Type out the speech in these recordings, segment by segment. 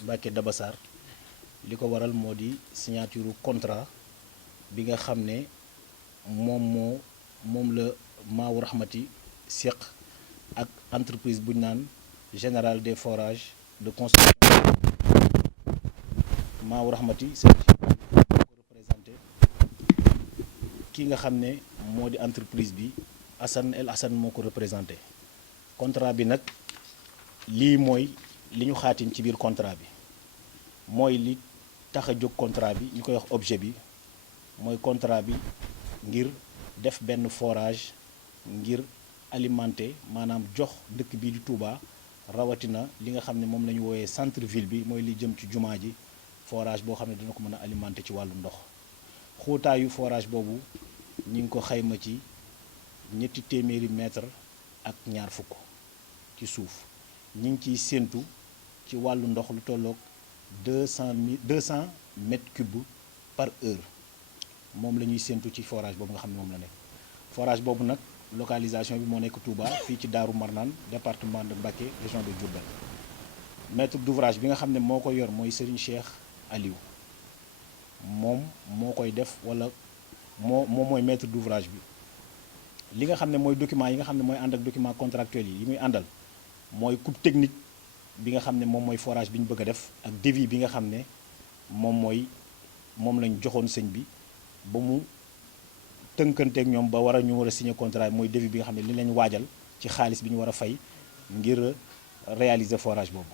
Mbacké Dabassar li ko waral moo di signature contrat bi nga xam ne moom la Maawu Rahmati séq ak entreprise bu ñu naan Général des Forages de construction Maawu Rahmati seen ko représenté ki nga xam ne moo di entreprise bi Assane El Assane moo ko représenté contrat bi nag lii mooy li ñu xaatim ci biir contrat bi mooy li tax a jóg contrat bi ñu koy wax objet bi mooy contrat bi ngir def benn forage ngir alimenter maanaam jox dëkk bii di Touba rawatina li nga xam ne moom la ñu wooyee centre ville bi mooy li jëm ci jumaa ji forage boo xam ne dina ko mën a alimenter ci wàllu ndox xóotaayu forage boobu ñi ngi ko xayma ci ñetti téeméeri mètre ak ñaar fukk ci suuf ñi ngi ciy séentu ci wàllu ndox lu tolloog 200 mètres cubes par heure moom la ñuy séentu ci forage boobu nga xam ne moom la nekk forage boobu nag localisation bi moo nekk Touba fii ci Daaru Marnaan département de Mbacké région de Diourbel maître d'ouvrage bi nga xam ne moo ko yor mooy Serigne Cheikh Aliou moom moo koy def wala moom mooy maître d'ouvrage bi li nga xam ne mooy document yi nga xam ne mooy ànd ak document contractuel yi muy àndal mooy coupe technique bi nga xam ne moom mooy forage bi ñu bëgg a def ak devis bi nga xam ne moom lañ joxoon sëñ bi ba mu tënkanteeg ñoom ba ñu war a signer contrat bi mooy devis bi nga xam ne li lañ waajal ci xaalis bi ñu war a fay ngir réaliser forage boobu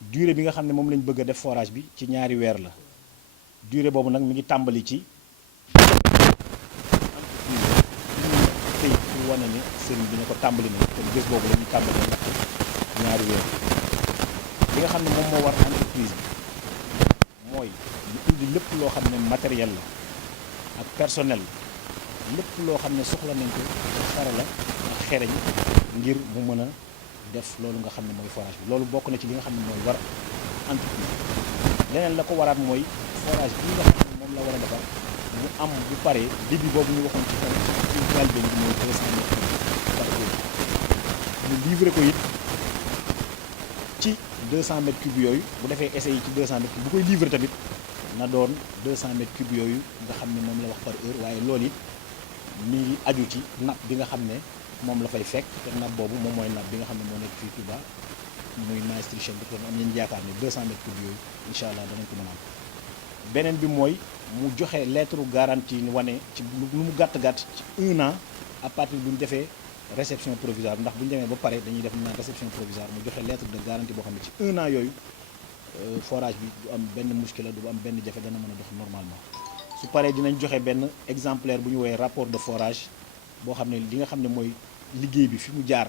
durée bi nga xam ne moom lañ bëgg a def forage bi ci ñaari weer la durée boobu nag mi ngi tàmbali ci tey pour wane ne sëriñ bi ne ko tàmbali na kon bés boobu la ñuy tàmbali ñaari weer li nga xam ne moom moo war entreprise bi mooy ñu indi lépp loo xam ne matériel la ak personnel lépp loo xam ne soxla nañ ko xarala ak xereñ ngir mu mën a def loolu nga xam ne mooy forage bi loolu bokk na ci li nga xam ne mooy war entreprise leneen la ko waraat mooy forage bi nga xam ne moom la war a defar mu am bu paree débit boobu ñu waxoon ci kaw ci njëlbéen bi mooy 200 mètres par heure ñu livré ko it ci 200 mètres cubes yooyu bu defee essai yi ci 200 mètres cubes bu koy livré tamit na doon 200 mètres cubes yooyu nga xam ne moom la wax par heure waaye loolu it mi ngi aju ci nappe bi nga xam ne moom la fay fekk te nappe boobu moom mooy nappe bi nga xam ne moo nekk fii Touba muy Maastricht bi kon am nañu yaakaar ne 200 mètres cubes yooyu incha allah danañ ko mën a am beneen bi mooy mu joxe lettre garantie ni wane ci lu mu gàtt-gàtt ci 1 an à partir bu ñu defee réception provisoire ndax bu ñu demee ba pare dañuy def naan réception provisoire mu joxe lettre de garantie boo xam ne ci 1 an yooyu forage bi du am benn muskila du am benn jafe dana mën a dox normalement su paree dinañ joxe benn exemplaire bu ñu woowee rapport de forage boo xam ne li nga xam ne mooy liggéey bi fi mu jaar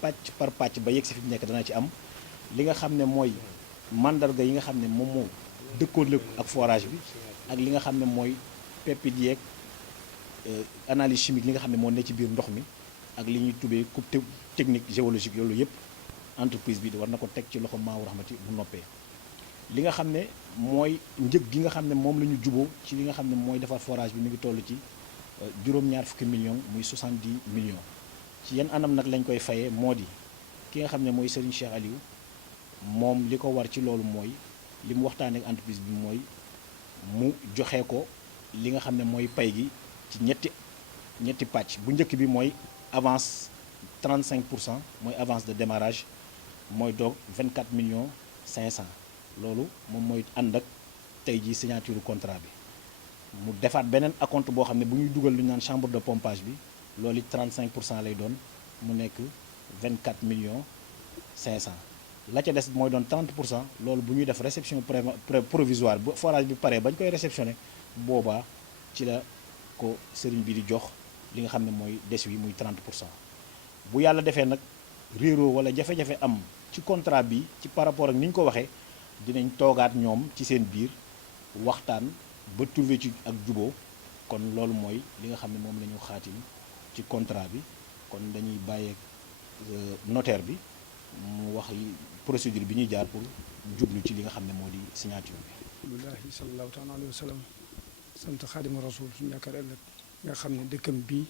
pàcc par pàcc ba yegg si fi mu nekk dana ci am li nga xam ne mooy mandarga yi nga xam ne moom moo dëkkoon lépp ak forage bi ak li nga xam ne mooy pépite yeeg analyse chimique li nga xam ne moo ne ci biir ndox mi ak li ñuy tubee coupe technique géologique loolu yëpp entreprise bi war na ko teg ci loxo Maawu Rahmati bu noppee li nga xam ne mooy njëg gi nga xam ne moom la ñu juboo ci li nga xam ne mooy defar forage bi mi ngi toll ci juróom-ñaar fukki millions muy 70 millions ci yan anam nag lañ koy fayee moo di ki nga xam ne mooy Serigne Cheikh Aliou moom li ko war ci loolu mooy li mu waxtaanee ak entreprise bi mooy mu joxe ko li nga xam ne mooy pay gi ci ñetti pàcc bu njëkk bi mooy avance 35% mooy avance de démarrage mooy doog 24 millions 500 loolu moom mooy ànd ak tey jii signature contrat bi mu defaat beneen acompte boo xam ne bu ñuy dugal lu ñu naan chambre de pompage bi loolu it 35% lay doon mu nekk 24 millions 500 la ca des mooy doon 30% loolu bu ñuy def réception provisoire bu forage bi paree bañ koy réceptionné boobaa ci la ko sëriñ bi di jox li nga xam ne mooy des wi muy 30% bu yàlla defee nag réeroo wala jafe-jafe am ci contrat bi ci par rapport ak ni ñu ko waxee dinañ toogaat ñoom ci seen biir waxtaan ba trouver ci ak juboo kon loolu mooy li nga xam ne moom la ñu xaatim ci contrat bi kon dañuy bàyyeeg notaire bi mu wax procédure bi ñuy jaar pour jublu ci li nga xam ne moo di signature bi. Alhamdulilah sallallahu taala alayhi wa sallam sant Xaadimu Rasuul suñu yaakaar ëllëg nga xam ne dëkkam bii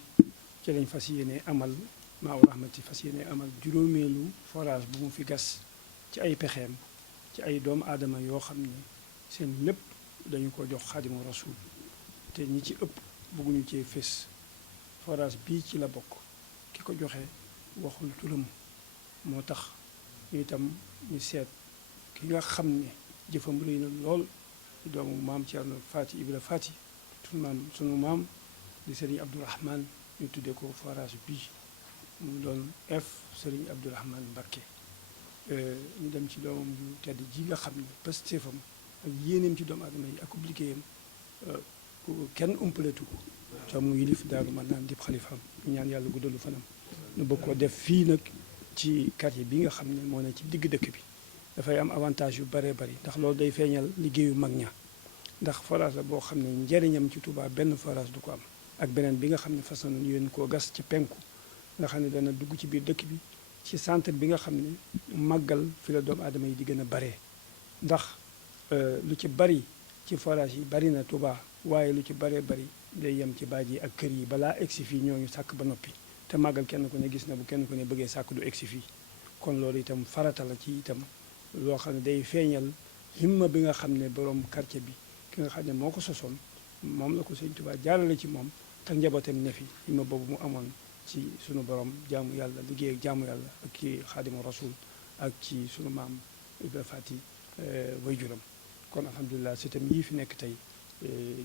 ci lañ fas yéene amal Maawu Rahmati fas yéene amal juróomeelu forage bu mu fi gas ci ay pexeem ci ci ay doomu aadama yoo xam ne seen lépp dañu ko jox Xaadimu Rasuul te ñi ci ëpp bëgguñu cee fés. forage bii ci la bokk ki ko joxe waxul turam moo tax ñu itam ñu seet ki nga xam ne jëfam rëy na lool di doomu maam Thierno Faty Ibra Faty sunu maam di Serigne Abdourahmane ñu tuddee ko forage bii mu doon Serigne Abdourahmane Mbacké ñu dem ci doomam ju tedd ji nga xam ne pastéefam ak yéeneem ci doomu aadama yi ak liggéeyam kenn umpaletu ko ca mu yilif Daaru Manaan dib xalifaam ñu ñaan yàlla guddalu fanam ñu bëgg ko def fii nag ci quartier bi nga xam ne moo ne ci digg dëkk bi dafay am avantage yu baree bari ndax loolu day feeñal liggéeyu mag ña ndax forage la boo xam ne njëriñam ci Touba benn forage du ko am ak beneen bi nga xam ne fas nañu yéen koo gas ci penku nga xam ne dana dugg ci biir dëkk bi ci centre bi nga xam ne màggal fi la doomu aadama yi di gën a baree ndax lu ci bari ci forage yi bari na Touba waaye lu ci baree bari day yem ci baaj yi ak kër yi balaa egsi fii ñooñu sàkk ba noppi te màggal kenn ku ne gis na bu kenn ku ne bëggee sàkk du egsi fii kon loolu itam farata la ci itam loo xam ne day feeñal himma bi nga xam ne borom quartier bi ki nga xam ne moo ko sosoon moom la ko Sëñ Tuubaa jaarale ci moom te njabootam ne fi himma boobu mu amoon ci sunu borom jaamu yàlla liggéey ak jaamu yàlla ak ci Xaadimu Rasuul ak ci sunu maam Ibra Faty waajuram kon alhamdulilah sëtam yii fi nekk tey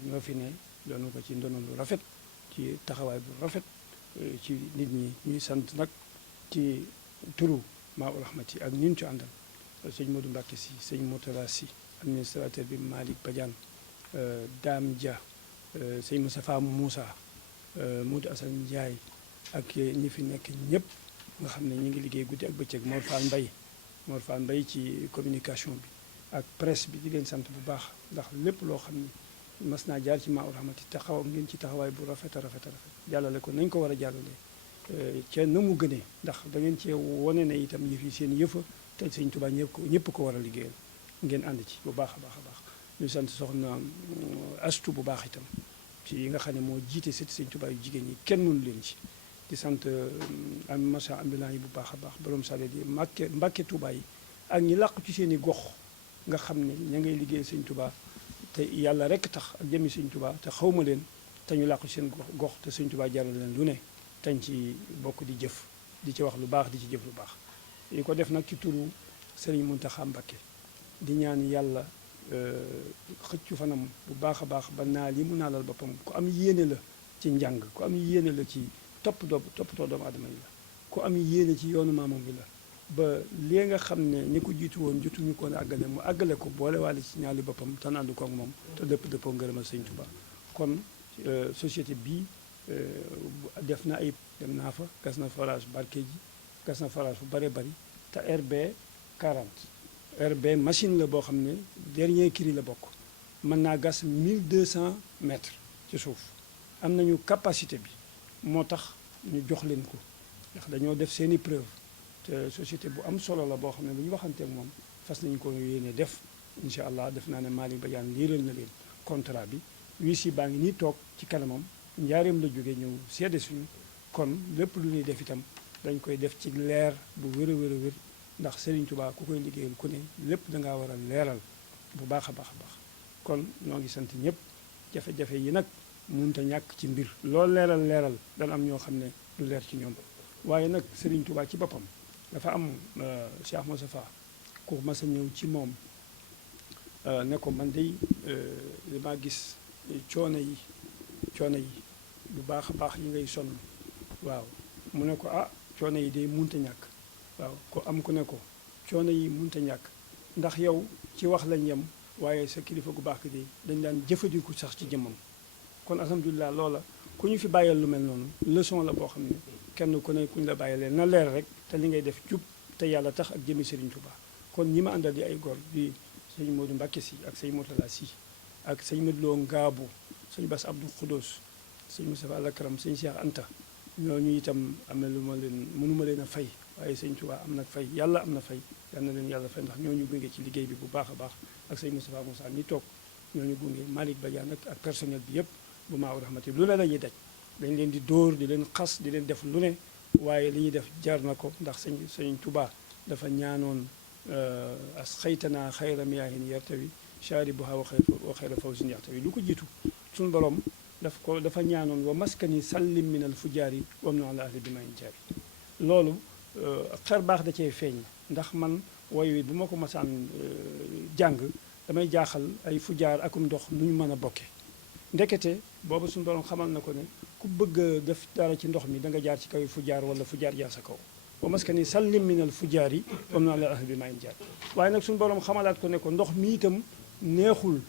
ñoo fi ne doonu ko ci ndono lu rafet ci taxawaay bu rafet ci nit ñi ñuy sant nag ci turu Maa-u Rahmati ak ñun ci àndal sëñ Modou Mbacké si sëñ Moutala si administrateur bi Malick Badiane Dame Dia sëñ Moustapha Moussa Modou Assane Ndiaye ak ñi fi nekk ñëpp nga xam ne ñu ngi liggéey guddi ak bëccëg Mor Fall Mbaye ci communication bi ak presse bi di leen sant bu baax ndax lépp loo xam ne mas naa jaar ci Maa-u Rahmati te xaw ngeen ci taxawaay bu rafet a rafet jàllale ko nañ ko war a jàllale ca na mu gënee ndax da ngeen cee wone ne itam yëf yi seen yëfa te Sëñ Tuubaa ñëpp ko war a liggéeyal ngeen ànd ci bu baax a baax ñu sant soxna astu bu baax itam ci yi nga xam ne moo jiite sëti Sëñ Tuubaa yu jigéen ñi kenn mënu leen ci di sant am marchand ambulant yi bu baax a baax borom sareet yi Mbàkke Tuubaa yi ak ñi làqu ci seen i gox nga xam ne ña ngay liggéey Sëñ Tuubaa te yàlla rekk tax ak jëmmi Sëñ Tuubaa te xawma leen te ñu làqu ci seen gox te Sëñ Tuubaa jaral leen lu ne tañ ci bokk di jëf di ci wax lu baax di ci jëf lu baax yi ko def nag ci turu Serigne Mountakha Mbacké di ñaan yàlla xëccu fanam bu baax a baax ba naa li mu naalal boppam ku am yéene la ci njàng ku am yéene la ci toppatoo doomu aadama yi la ku am yéene ci yoonu maamam bi la ba lee nga xam ne ñi ko jiitu woon jotuñu ko àggale mu àggale ko boole waale ci ñaali boppam te ànd ko ak moom te dëppoo ngërëmal Sëñ Tuubaa kon société bii def na ay dem naa fa gas na forage barke ji gas na forage bu bare bari te RB 40 RB machine la boo xam ne dernier cri la bokk mën naa gas 1200 mètres ci suuf am nañu capacité bi moo tax ñu jox leen ko ndax dañoo def seeni preuve te société bu am solo la boo xam ne bu ñu waxanteek moom fas nañu ko yéene def incha allah def naa ne Malick Badiane liiral na leen contrat bi huissier baa ngi nii toog ci kanamam njaareem la jógee ñëw seede suñu kon lépp lu ñuy def itam dañ koy def ci leer bu wér a wér ndax Serigne Touba ku koy liggéeyal ku ne lépp dangaa war a leeral bu baax a baax kon ñoo ngi sant ñëpp jafe-jafe yi nag mënut a ñàkk ci mbir loolu leeral dana am ñoo xam ne du leer ci ñoom waaye nag Serigne Touba ci boppam dafa am Cheikh Moustapha ku mas a ñëw ci moom ne ko man day damaa gis coono yi bu baax a baax yi ngay sonn waaw mu ne ko coono yi day munta ñàkk waaw ko am ku ne ko coono yi munta ñàkk ndax yow ci wax lañ yem waaye sa kilifa gu baax gi dañ daan jëfandiku sax ci jëmmam kon alhamdulilah loola ku ñu fi bàyyal lu mel noonu leçon la boo xam ne kenn ku ne kuñ la bàyyalee na leer rek te li ngay def jub te yàlla tax ak jëmi Serigne Touba kon ñi ma àndal di ay góor di sëñ Modou Mbacké si ak sëñ Moutala si ak sëñ Modou Lo Ngaabu sëñ Bass Abdou Khoudous sëñ Moustapha Lakram sëñ Cheikh Anta ñooñu itam am na lu ma leen mënuma leen a fay waaye sëñ Touba am na fay yàlla am na fay yal na leen yàlla fay ndax ñooñu gunge ci liggéey bi bu baax a baax ak sëñ Moustapha Moussa mi toog ñooñu gunge Malick Badiane ak personnel bi yëpp bu Maa-u Rahmati lu ne la ñuy daj dañ leen di dóor di leen xas di leen def lu ne waaye li ñuy def jar na ko ndax sëñ Touba dafa ñaanoon asqaytanaa xayra miyaahin yartawi shaaribuha wa xayra fawzin yaxtawi lu ko jiitu suñu borom dafa ñaanoon wa maskani sallim min al fujaari wamnu ala ahli bi mayin jaari loolu xer baax da cee feeñ ndax man woy wi bu ma ko masaan jàng damay jaaxal ay fujaar akum ndox nu ñu mën a bokke ndekete boobu suñu borom xamal na ko ne ku bëgg a def dara ci ndox mi da nga jaar ci kaw fujaar wala fujaar jaar sa kaw wa maskani sallim min al fujaari wamnu ala ahli bi mayin jaari waaye nag suñu borom xamalaat ko ne ko ndox mi itam neexul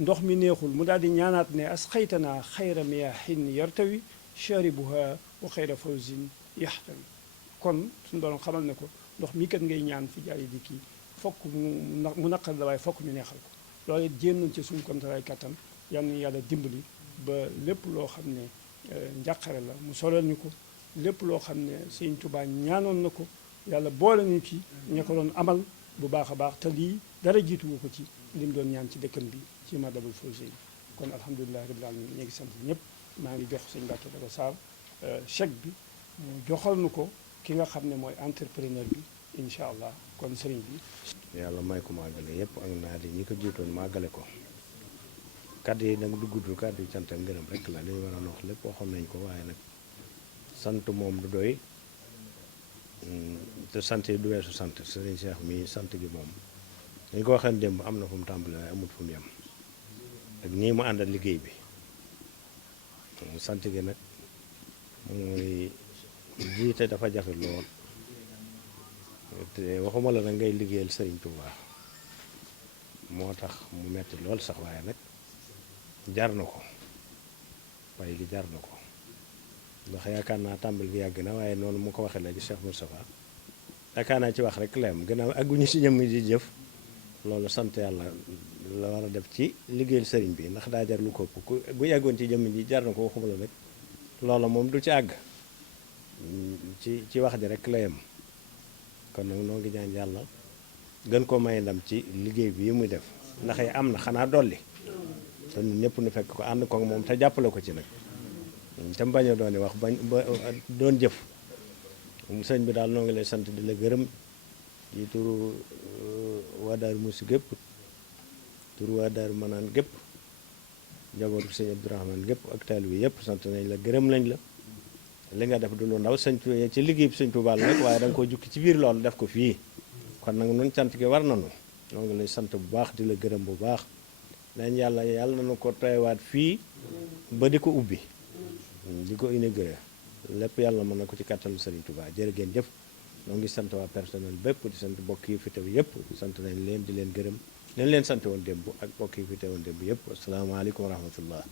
ndox mi neexul mu daal di ñaanaat ne asqaytanaa xayra miyaahin yartawi sharibuha wa xayra fawzin yaxtawi kon suñu borom xamal ne ko ndox mii kat ngay ñaan fu jaar yi di kii fokk mu naqar la waaye fokk ñu neexal ko loolu it jéem nañ ci suñu kontraay kattan yal na yàlla dimbali ba lépp loo xam ne njàqare la mu solal ñu ko lépp loo xam ne Sëñ Tuubaa ñaanoon na ko yàlla boole ñu ci ña ko doon amal bu baax a baax te lii dara jiituwu ko ci lim doon ñaan ci dëkkam bi ci Matlabul Fawzayni kon alhamdulilahi rabbil alamin ñu ngi sant ñëpp maa ngi jox sëñ Mbàkke Daga Sarr chèque bi mu joxal nu ko ki nga xam ne mooy entrepreneur bi incha allah kon sëriñ bi yàlla may ko màggale yëpp ak naa di ñi ko jiitoon màggale ko kàddu yi nag du gudd kàddu yi cant ak ngërëm rek la li ñu war a wax lépp waxoon nañ ko waaye nag sant moom du doy te sant yi du weesu sant sëriñ Cheikh mi sant gi moom dañ ko waxee démb am na fu mu tàmbali waaye amut fu mu yem ak nii mu àndal liggéey bi sant gi nag mooy jiite dafa jafe lool te waxuma la nag ngay liggéeyal Sëriñ Tuubaa moo tax mu metti lool sax waaye nag jar na ko waaye gi jar na ko ndax yaakaar naa tàmbali bi yàgg na waaye noonu mu ko waxee léegi Cheikh Moustapha yaakaar naa ci wax rek la yam gannaaw agguñu si jëmm ji jëf loolu sant yàlla la war a def ci liggéeyal sëriñ bi ndax daa jar lu ko bu yàggoon ci jëmm ji jar na ko waxuma la nag loolu moom du ci àgg ci wax ji rek la yem kon nag noo ngi ñaan yàlla gën ko may ndam ci liggéey bi yi muy def ndax yi am na xanaa dolli te ñun ñëpp nu fekk ko ànd ko moom te jàppale ko ci nag te bañ a doon wax bañ ba doon jëf sëñ bi daal noo ngi lay sant di la gërëm ci turu waa Daaru Musi gépp turu waa Daaru Manaan gépp njabootu sëñ Abdourahmane gépp ak taalibe bi yëpp sant nañ la gërëm nañ la li nga def du lu ndaw sëñ ci liggéey bi sëñ Tuubaa la rek waaye da nga koo jukki ci biir loolu def ko fii kon nag nun cant gi war nanu noo ngi lay sant bu baax di la gërëm bu baax dañ yàlla nañu ko teewaat fii ba di ko ubbi di ko inauguré lépp yàlla mën na ko ci kàttalu Sëriñ Tuubaa jërë ngeen jëf noo ngi sant waa personnel bépp di sant bokk yi fi teew yëpp sant nañ leen di leen gërëm leen sant woon démb ak bokk yi fi teewoon démb yëpp asalaamaaleykum wa rahmatullah